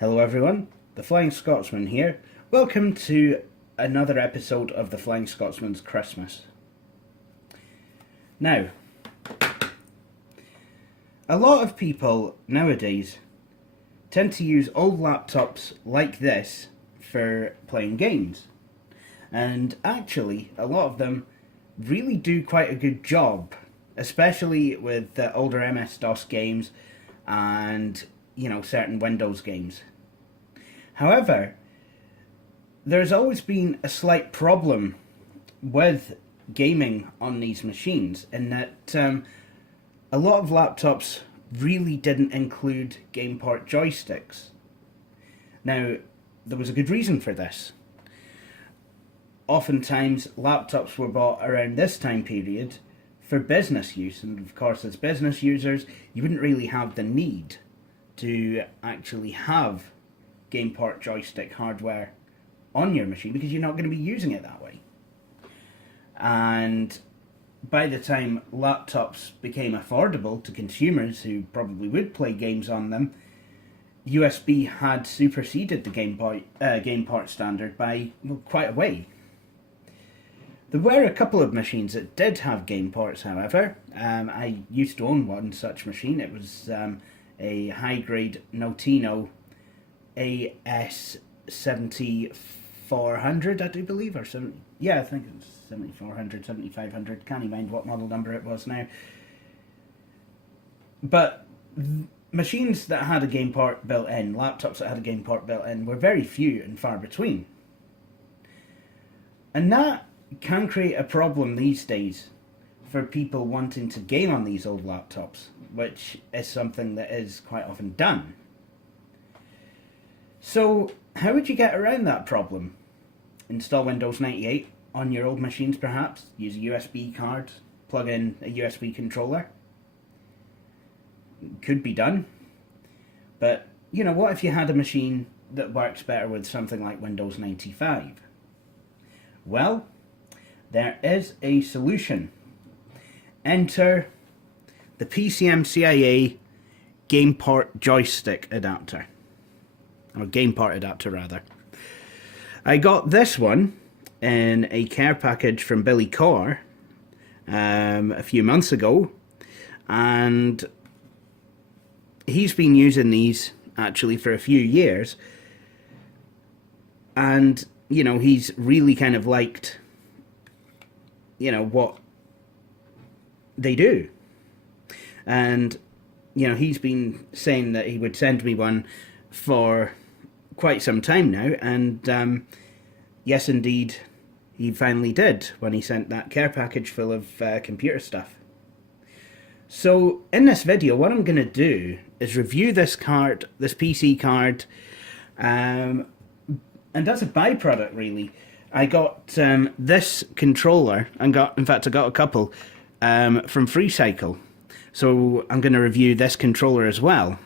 Hello everyone, the Flying Scotsman here. Welcome to another episode of the Flying Scotsman's Christmas. Now, a lot of people nowadays tend to use old laptops like this for playing games. And actually, a lot of them really do quite a good job, especially with the older MS-DOS games and certain Windows games. However, there's always been a slight problem with gaming on these machines in that a lot of laptops really didn't include Gameport joysticks. Now, there was a good reason for this. Oftentimes, laptops were bought around this time period for business use, and of course, as business users, you wouldn't really have the need to actually have Gameport joystick hardware on your machine because you're not going to be using it that way. And by the time laptops became affordable to consumers who probably would play games on them, USB had superseded the Gameport standard by quite a way. There were a couple of machines that did have Gameports, however. I used to own one such machine. It was a high-grade Notino AS7400, I do believe, or some. Yeah, I think it was 7400, 7500. Can't even mind what model number it was now. But machines that had a Gameport built in, laptops that had a Gameport built in, were very few and far between. And that can create a problem these days for people wanting to game on these old laptops, which is something that is quite often done. So, how would you get around that problem? Install Windows 98 on your old machines perhaps, use a USB card, plug in a USB controller. Could be done. But, what if you had a machine that works better with something like Windows 95? Well, there is a solution. Enter the PCMCIA Gameport joystick adapter. Or Gameport adapter, rather. I got this one in a care package from Billy Corr a few months ago, and he's been using these actually for a few years, and he's really kind of liked what they do, and he's been saying that he would send me one for quite some time now, and yes indeed he finally did when he sent that care package full of computer stuff. So in this video what I'm going to do is review this card, this PC card, and as a byproduct really I got this controller, and I got a couple from FreeCycle, so I'm going to review this controller as well.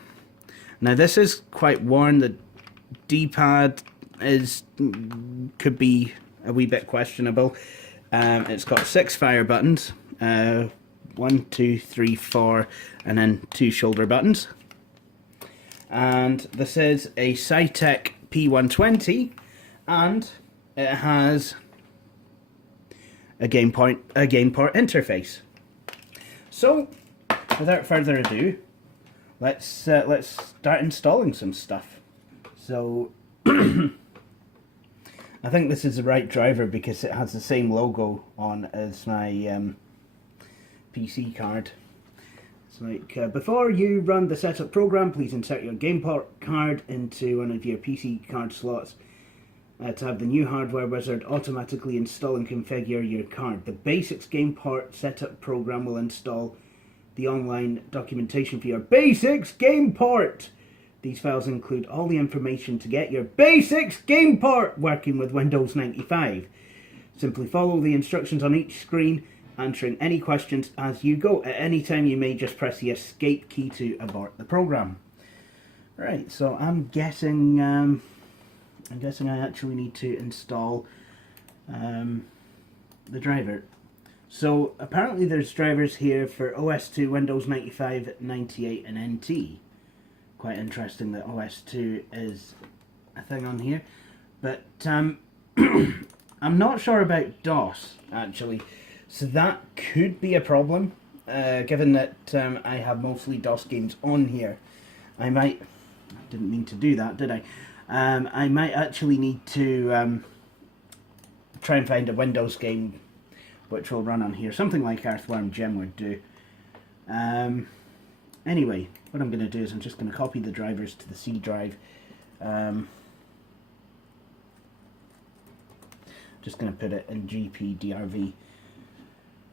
Now this is quite worn, the D-pad could be a wee bit questionable. It's got 6 fire buttons, 1, 2, 3, 4, and then 2 shoulder buttons. And this is a Cytec P120, and it has a Gameport interface. So, without further ado, let's start installing some stuff. So, I think this is the right driver because it has the same logo on as my PC card. It's like, before you run the setup program, please insert your Gameport card into one of your PC card slots to have the new hardware wizard automatically install and configure your card. The Basics Gameport setup program will install the online documentation for your Basics Gameport. These files include all the information to get your Basics Gameport working with Windows 95. Simply follow the instructions on each screen, answering any questions as you go. At any time you may just press the escape key to abort the program. Right, so I'm guessing I actually need to install the driver. So apparently there's drivers here for OS2, Windows 95, 98 and NT. quite interesting that OS2 is a thing on here. But I'm not sure about DOS, actually. So that could be a problem, given that I have mostly DOS games on here. I didn't mean to do that, did I? I might actually need to try and find a Windows game which will run on here. Something like Earthworm Jim would do. Anyway, what I'm going to do is I'm just going to copy the drivers to the C drive. Just going to put it in GPDRV.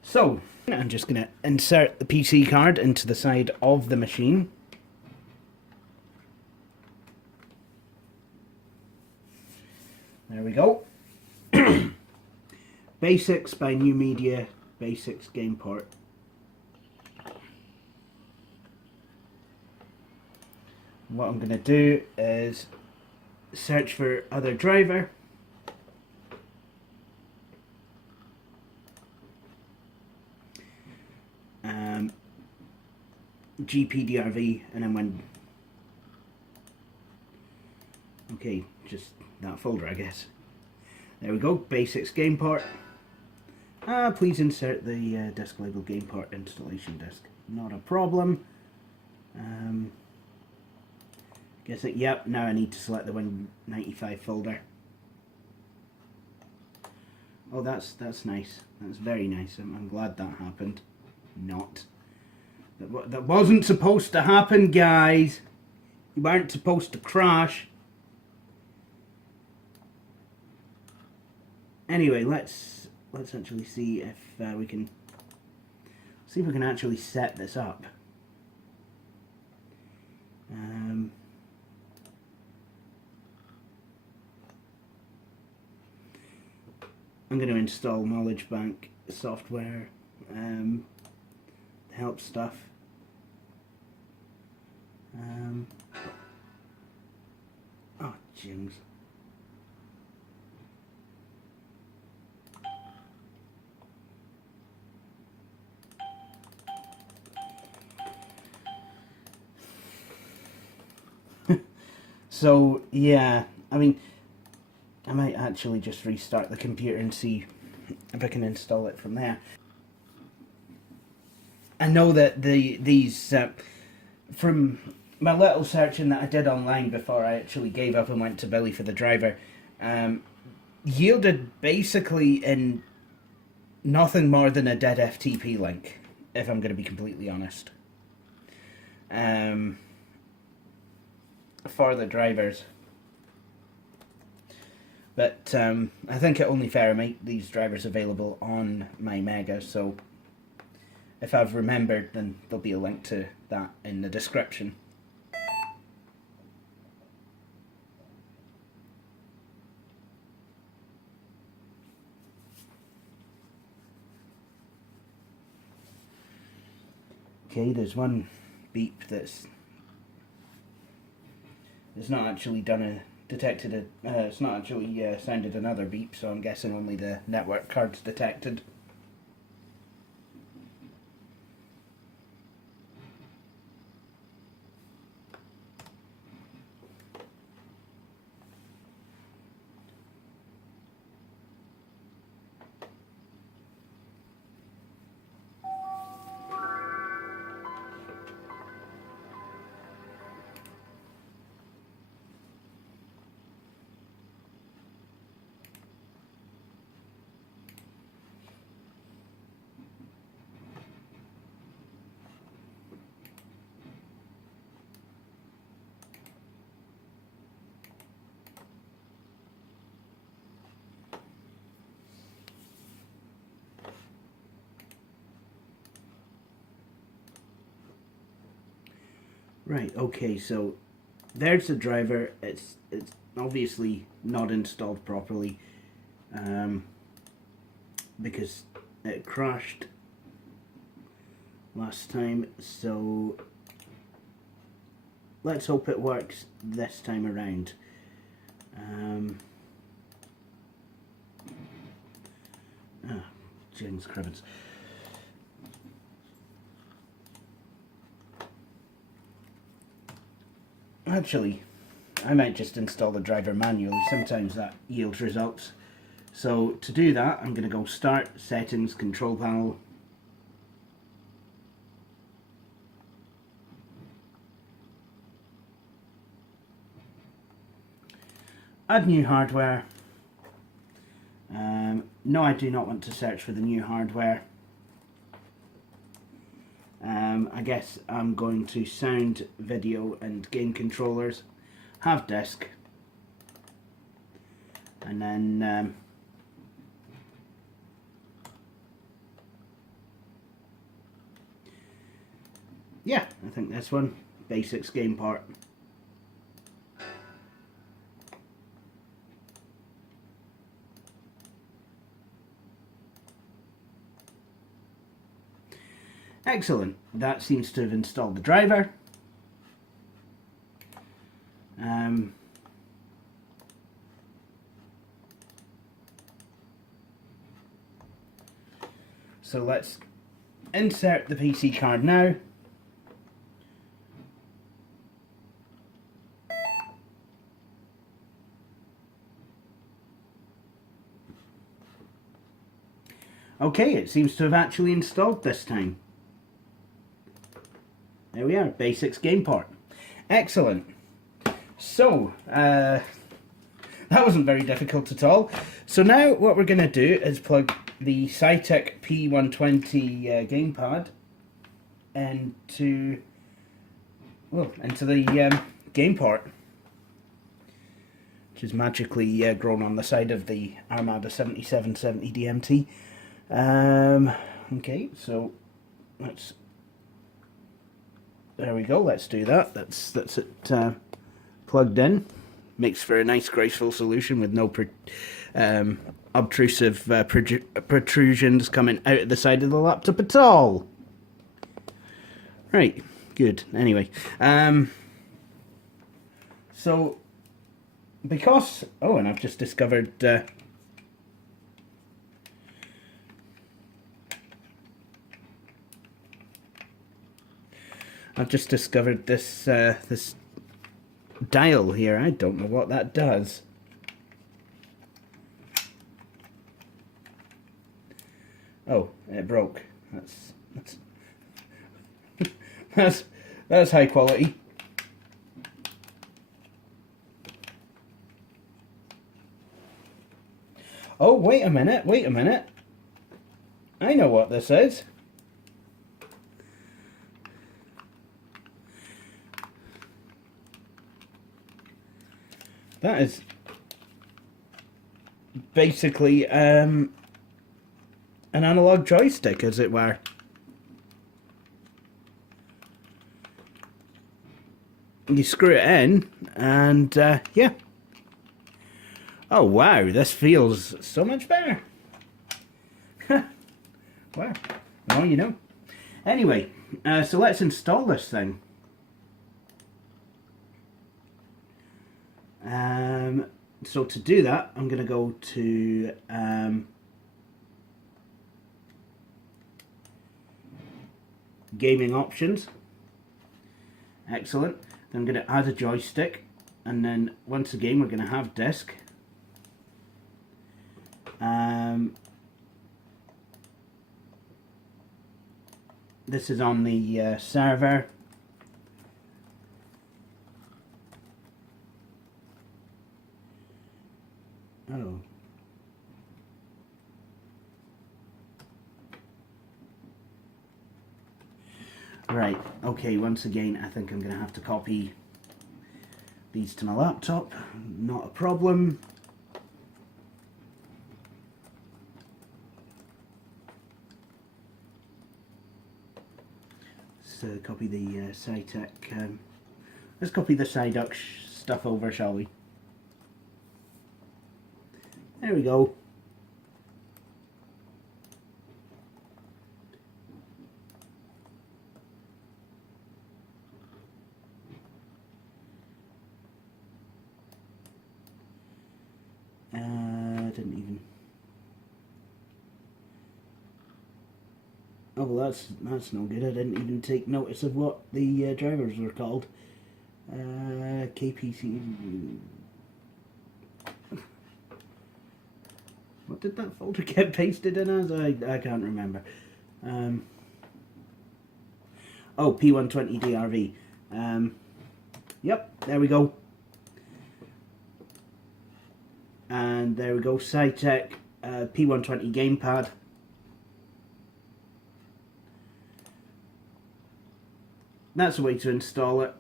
So, I'm just going to insert the PC card into the side of the machine. There we go. Basics by New Media, Basics Gameport. What I'm going to do is search for other driver. GPDRV, and then when... Okay, just that folder, I guess. There we go, Basics Gameport. Please insert the disk label Gameport installation disk. Not a problem. Guess it. Yep. Now I need to select the Win95 folder. Oh, that's nice. That's very nice. I'm glad that happened. Not. That wasn't supposed to happen, guys. You weren't supposed to crash. Anyway, let's actually see if we can actually set this up. I'm going to install Knowledge Bank software, help stuff. Oh, jings. So, yeah, I mean, I might actually just restart the computer and see if I can install it from there. I know that these from my little searching that I did online before I actually gave up and went to Billy for the driver, yielded basically in nothing more than a dead FTP link, if I'm going to be completely honest. For the drivers. But I think it only fair I make these drivers available on my Mega, so if I've remembered, then there'll be a link to that in the description. Okay, there's one beep that's not actually it's not actually sounded another beep, so I'm guessing only the network card's detected. Right, okay, so there's the driver. It's obviously not installed properly because it crashed last time, so let's hope it works this time around. James Cribbins. Actually, I might just install the driver manually. Sometimes that yields results. So to do that, I'm going to go Start, Settings, Control Panel. Add new hardware. No, I do not want to search for the new hardware. I guess I'm going to sound, video and game controllers, have disk, and then yeah, I think this one, Basics Gameport. Excellent, that seems to have installed the driver. So let's insert the PC card now. Okay, it seems to have actually installed this time. There we are, Basics Gameport. Excellent. So, that wasn't very difficult at all. So now what we're going to do is plug the Cytec P120 gamepad into the Gameport, which is magically grown on the side of the Armada 7770 DMT. Okay, so there we go, let's do that. That's it plugged in. Makes for a nice graceful solution with no obtrusive protrusions coming out of the side of the laptop at all. Right, good. Anyway, so because and I've just discovered this this dial here. I don't know what that does. Oh, it broke. That's high quality. Oh, wait a minute. I know what this is. That is basically an analog joystick, as it were. You screw it in, and yeah. Oh wow, this feels so much better. Wow, well, you know. Anyway, so let's install this thing. So to do that, I'm going to go to gaming options. Excellent. Then I'm going to add a joystick, and then once again we're going to have disk. This is on the server. Oh. Right, okay, once again, I think I'm going to have to copy these to my laptop. Not a problem. Let's copy the Cytec. Let's copy the Cytec stuff over, shall we? There we go. Didn't even. Oh well, that's no good. I didn't even take notice of what the drivers were called. KPC. What did that folder get pasted in as? I can't remember. Oh, P120 DRV. Yep, there we go. And there we go, SciTech P120 gamepad. That's the way to install it.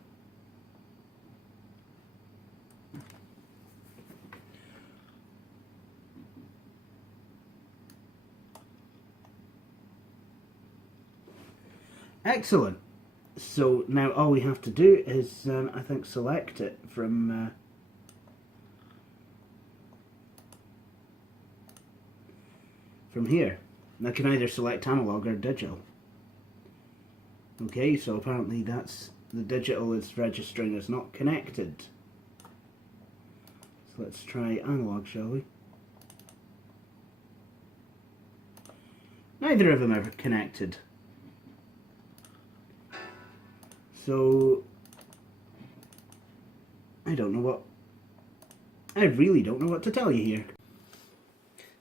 Excellent. So now all we have to do is, I think, select it from here. And I can either select analog or digital. Okay, so apparently that's the digital is registering as not connected. So let's try analog, shall we? Neither of them are connected. So I really don't know what to tell you here.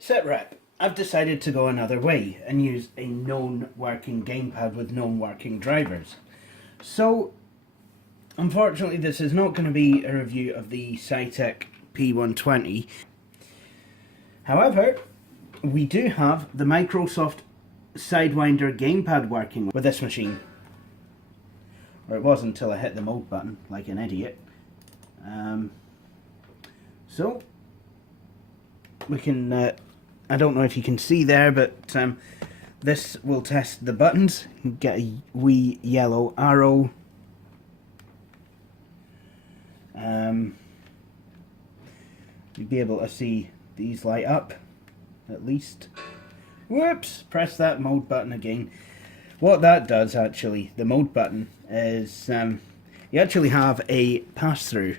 SitRep. I've decided to go another way and use a known working gamepad with known working drivers. So, unfortunately, this is not going to be a review of the SciTech P120. However, we do have the Microsoft Sidewinder gamepad working with this machine. Or it was until I hit the mode button, like an idiot. So, we can... I don't know if you can see there, but this will test the buttons. You get a wee yellow arrow. You'll be able to see these light up, at least. Whoops! Press that mode button again. What that does, actually, the mode button, is you actually have a pass-through.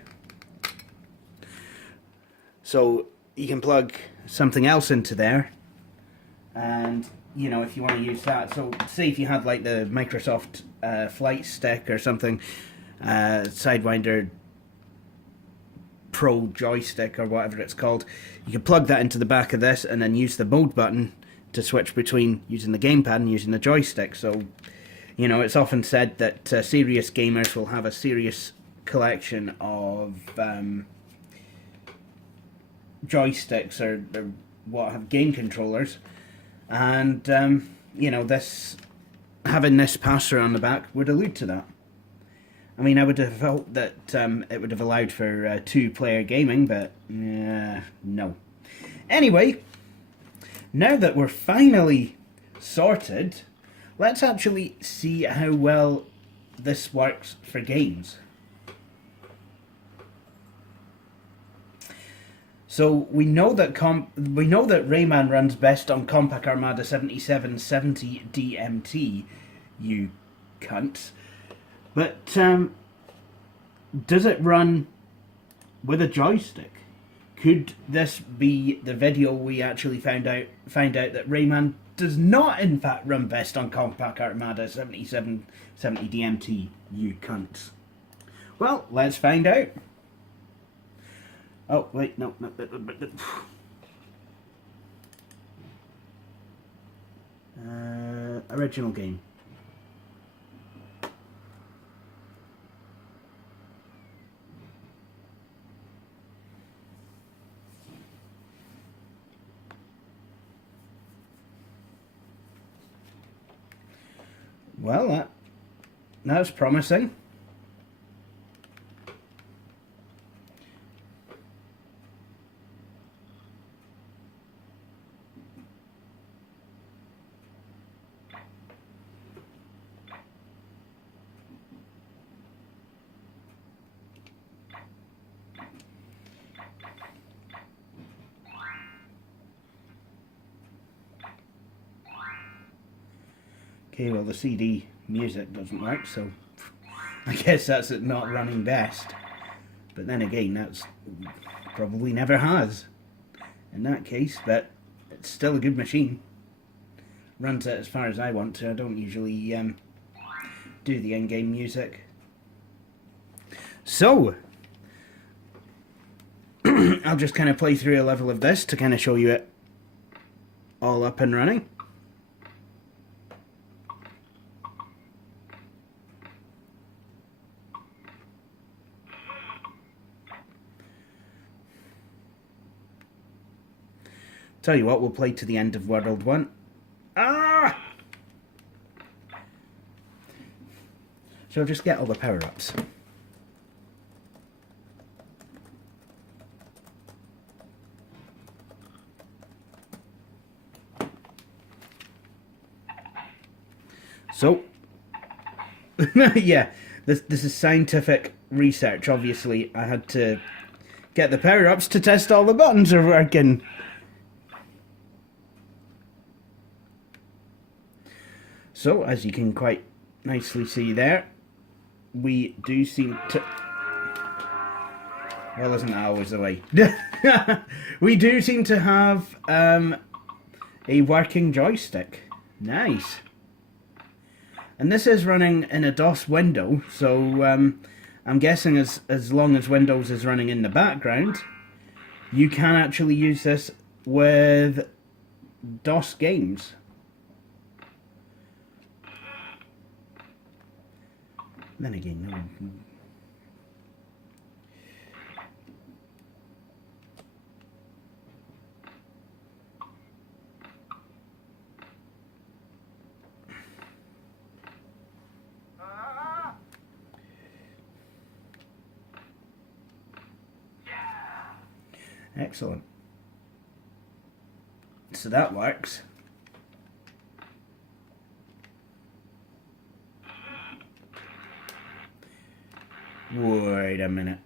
So you can plug something else into there, and you know, if you want to use that, so say if you had like the Microsoft flight stick or something, Sidewinder Pro joystick or whatever it's called, you can plug that into the back of this and then use the mode button to switch between using the gamepad and using the joystick. So you know, it's often said that serious gamers will have a serious collection of joysticks or what have game controllers, and you know, this having this pass-through on the back would allude to that. I mean, I would have felt that it would have allowed for 2-player gaming, but no. Anyway, now that we're finally sorted, let's actually see how well this works for games. So we know that Rayman runs best on Compaq Armada 7770 DMT, you cunts. But does it run with a joystick? Could this be the video we actually find out that Rayman does not in fact run best on Compaq Armada 7770 DMT, you cunts? Well, let's find out. Oh, wait, no. Original game. Well, that's promising. Okay, well the CD music doesn't work, so I guess that's it not running best. But then again, that's probably never has in that case, but it's still a good machine. Runs it as far as I want to. I don't usually do the in-game music. So, I'll just kind of play through a level of this to kind of show you it all up and running. Tell you what, we'll play to the end of World 1. Ah! So I'll just get all the power-ups. So, yeah, this is scientific research. Obviously, I had to get the power-ups to test all the buttons are working. So, as you can quite nicely see there, we do seem to... Well, isn't that always the way? We do seem to have a working joystick. Nice. And this is running in a DOS window, so I'm guessing as long as Windows is running in the background, you can actually use this with DOS games. Then again, no. Excellent. So that works. Wait a minute.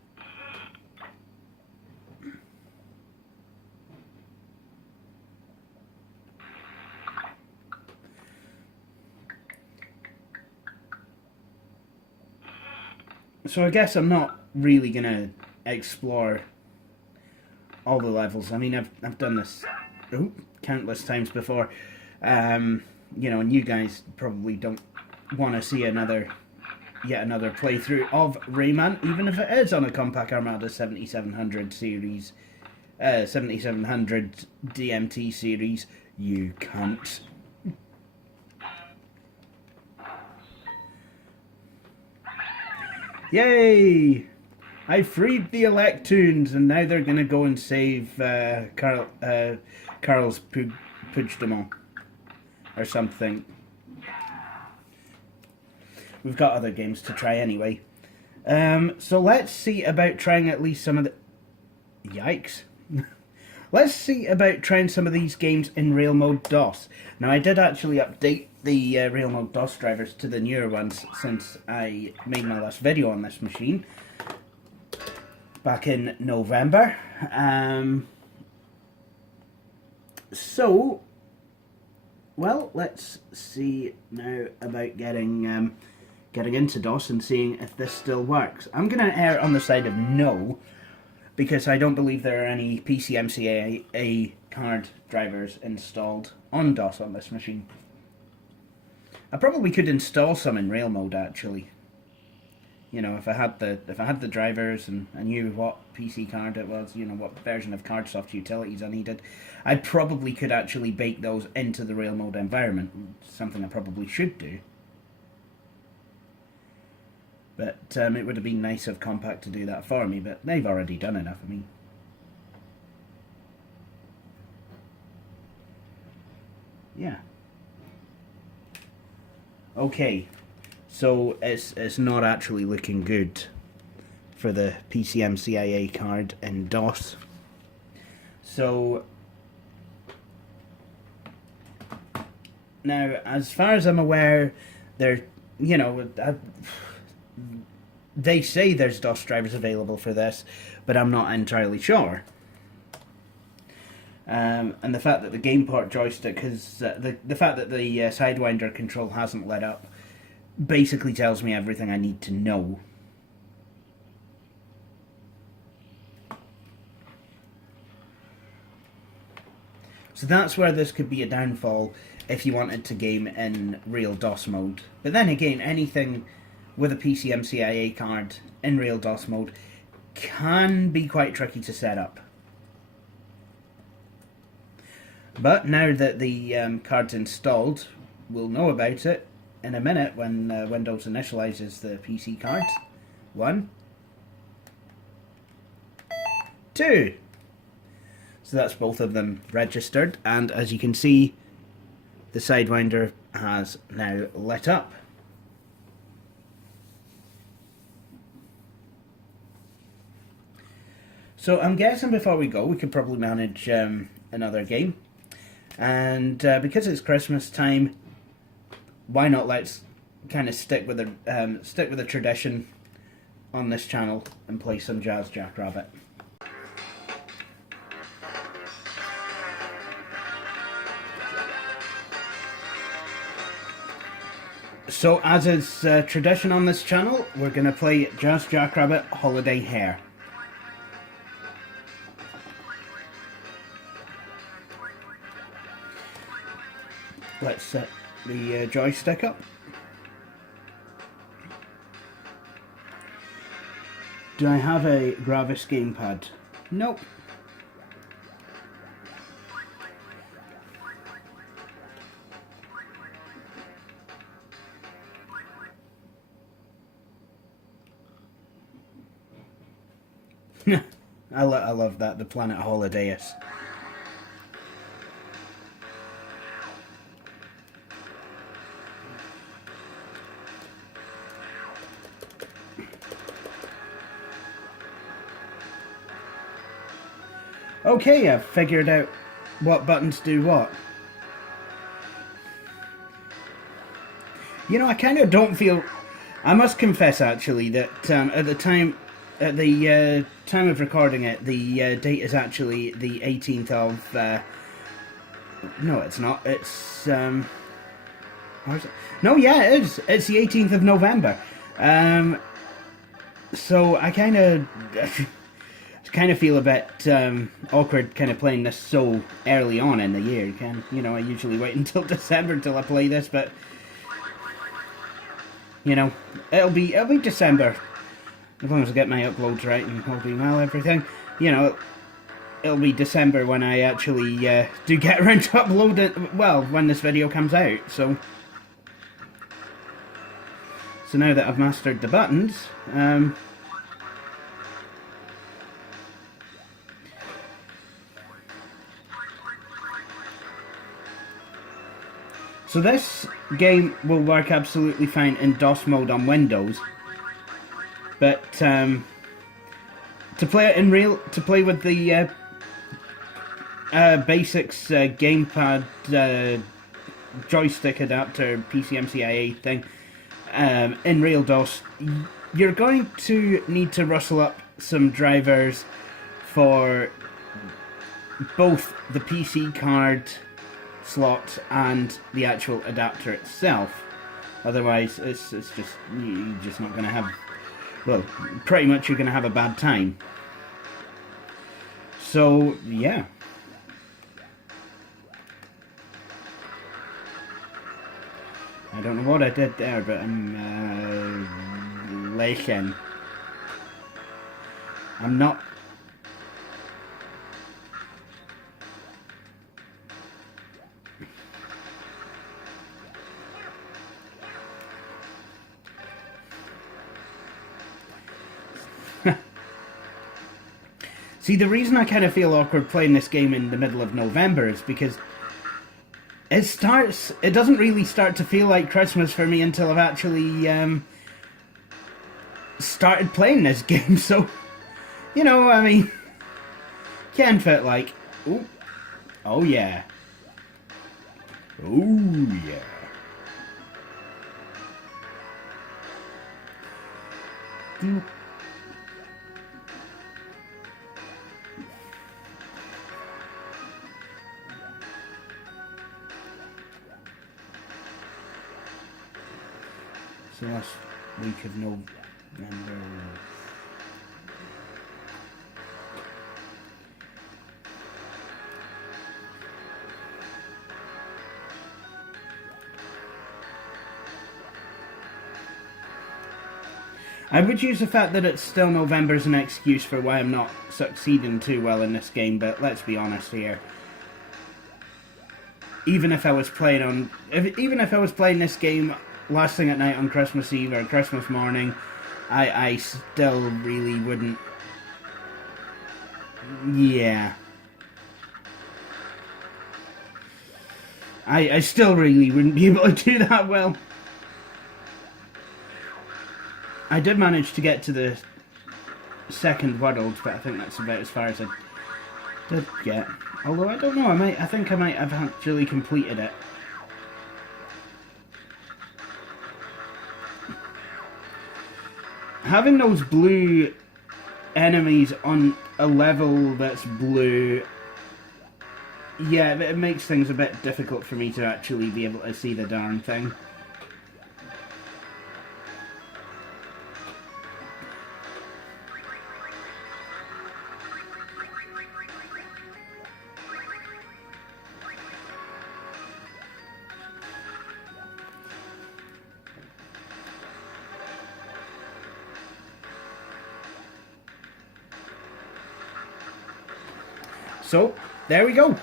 So I guess I'm not really gonna explore all the levels. I mean, I've done this countless times before. You know, and you guys probably don't want to see yet another playthrough of Rayman, even if it is on a Compaq Armada 7700 series, 7700 DMT series. You cunt. Yay! I freed the Electoons, and now they're gonna go and save Carl's Puigdemont or something. We've got other games to try anyway. So let's see about trying at least some of the... Yikes. Let's see about trying some of these games in Real Mode DOS. Now, I did actually update the Real Mode DOS drivers to the newer ones since I made my last video on this machine back in November. So, well, let's see now about getting into DOS and seeing if this still works. I'm going to err on the side of no, because I don't believe there are any PCMCIA card drivers installed on DOS on this machine. I probably could install some in Rail mode, actually. You know, if I had the drivers and I knew what PC card it was, you know, what version of CardSoft utilities I needed, I probably could actually bake those into the Rail mode environment. Something I probably should do. But it would have been nice of Compaq to do that for me, but they've already done enough. I mean, yeah. Okay, so it's not actually looking good for the PCMCIA card in DOS. So now, as far as I'm aware, they're, you know, they say there's DOS drivers available for this, but I'm not entirely sure. And the fact that the Gameport joystick has, the fact that the Sidewinder control hasn't lit up basically tells me everything I need to know. So that's where this could be a downfall if you wanted to game in real DOS mode. But then again, anything with a PCMCIA card in real DOS mode can be quite tricky to set up. But now that the card's installed, we'll know about it in a minute when Windows initializes the PC card. 1, 2. So that's both of them registered, and as you can see, the Sidewinder has now lit up. So I'm guessing before we go, we could probably manage another game. And because it's Christmas time, why not let's kind of stick with the tradition on this channel and play some Jazz Jackrabbit. So, as is tradition on this channel, we're going to play Jazz Jackrabbit Holiday Hare. Let's set the joystick up. Do I have a Gravis gamepad? Nope. I love that, the planet Holidaeus. Okay, I've figured out what buttons do what. You know, I kind of don't feel... I must confess, actually, that at the time of recording it, the date is actually the 18th of... no, it's not. It's... How is it? No, yeah, it is. It's the 18th of November. So I kind of... feel a bit awkward kind of playing this so early on in the year. You know, I usually wait until December till I play this, but you know, it'll be December as long as I get my uploads right and all being well, everything. You know, it'll be December when I actually do get around to upload it. Well, when this video comes out. So now that I've mastered the buttons, so this game will work absolutely fine in DOS mode on Windows, but to play it to play with the Basics gamepad joystick adapter PCMCIA thing in real DOS, you're going to need to rustle up some drivers for both the PC card slot and the actual adapter itself. Otherwise, it's just, you're just not going to have, well, pretty much you're going to have a bad time. So, yeah. I don't know what I did there, but I'm lachen. I'm not... See, the reason I kind of feel awkward playing this game in the middle of November is because it doesn't really start to feel like Christmas for me until I've actually started playing this game. So, you know, I mean, can fit like, ooh, oh yeah, oh yeah. So last week of November. I would use the fact that it's still November as an excuse for why I'm not succeeding too well in this game, but let's be honest here. Even if I was playing this game last thing at night on Christmas Eve or Christmas morning, I still really wouldn't. Yeah. I still really wouldn't be able to do that well. I did manage to get to the second world, but I think that's about as far as I did get. Although I don't know, I think I might have actually completed it. Having those blue enemies on a level that's blue, yeah, it makes things a bit difficult for me to actually be able to see the darn thing. So, there we go.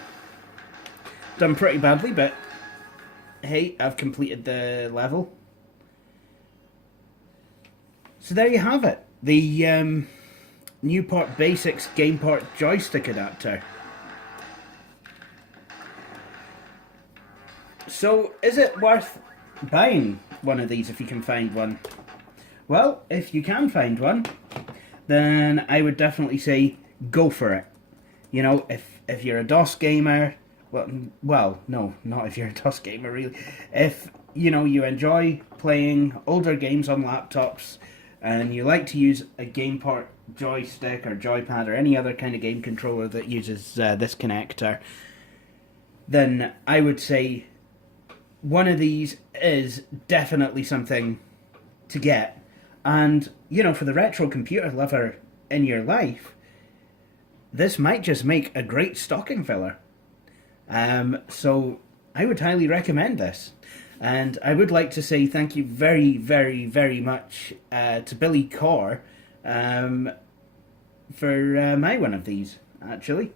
Done pretty badly, but hey, I've completed the level. So there you have it. The Newport Basics Gameport joystick adapter. So, is it worth buying one of these if you can find one? Well, if you can find one, then I would definitely say go for it. You know, if you're a DOS gamer, well, no, not if you're a DOS gamer, really. If, you know, you enjoy playing older games on laptops and you like to use a Gameport joystick or joypad or any other kind of game controller that uses this connector, then I would say one of these is definitely something to get. And, you know, for the retro computer lover in your life, this might just make a great stocking filler. So I would highly recommend this. And I would like to say thank you very, very, very much to Billy Core for my one of these, actually.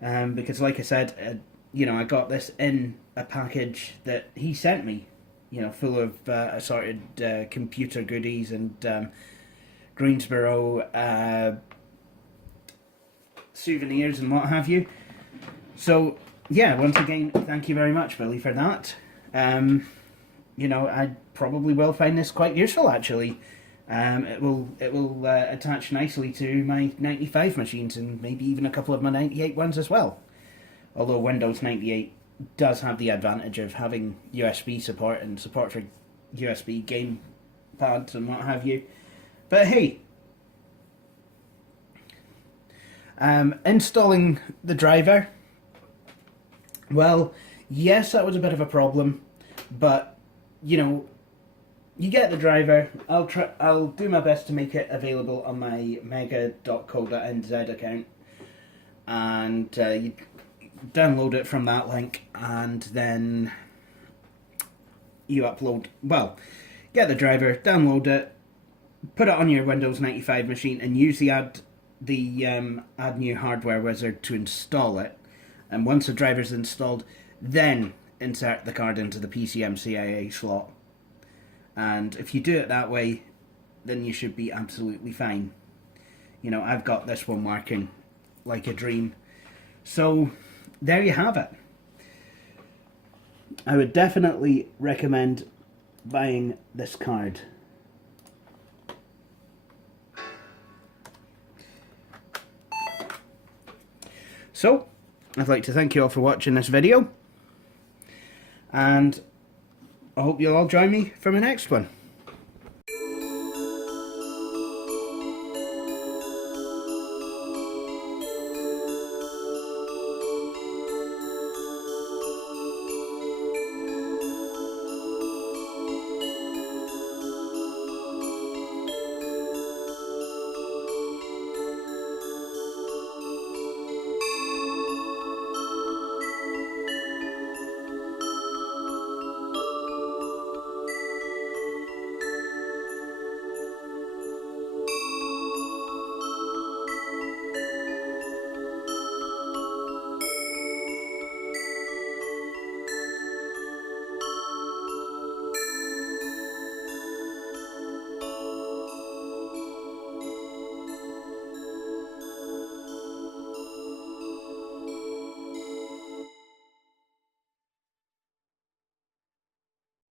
Because like I said, you know, I got this in a package that he sent me, you know, full of assorted computer goodies and Greensboro souvenirs and what have you. So yeah, once again, thank you very much, Billy, for that. You know, I probably will find this quite useful, actually. It will attach nicely to my 95 machines and maybe even a couple of my 98 ones as well. Although Windows 98 does have the advantage of having USB support and support for USB game pads and what have you. But hey, installing the driver, well, yes, that was a bit of a problem, but, you know, you get the driver. I'll do my best to make it available on my mega.co.nz account, and you download it from that link, and then you upload, well, get the driver, download it, put it on your Windows 95 machine, and use the add new hardware wizard to install it. And once the driver's installed, then insert the card into the PCMCIA slot. And if you do it that way, then you should be absolutely fine. You know, I've got this one working like a dream. So there you have it. I would definitely recommend buying this card. So, I'd like to thank you all for watching this video, and I hope you'll all join me for my next one.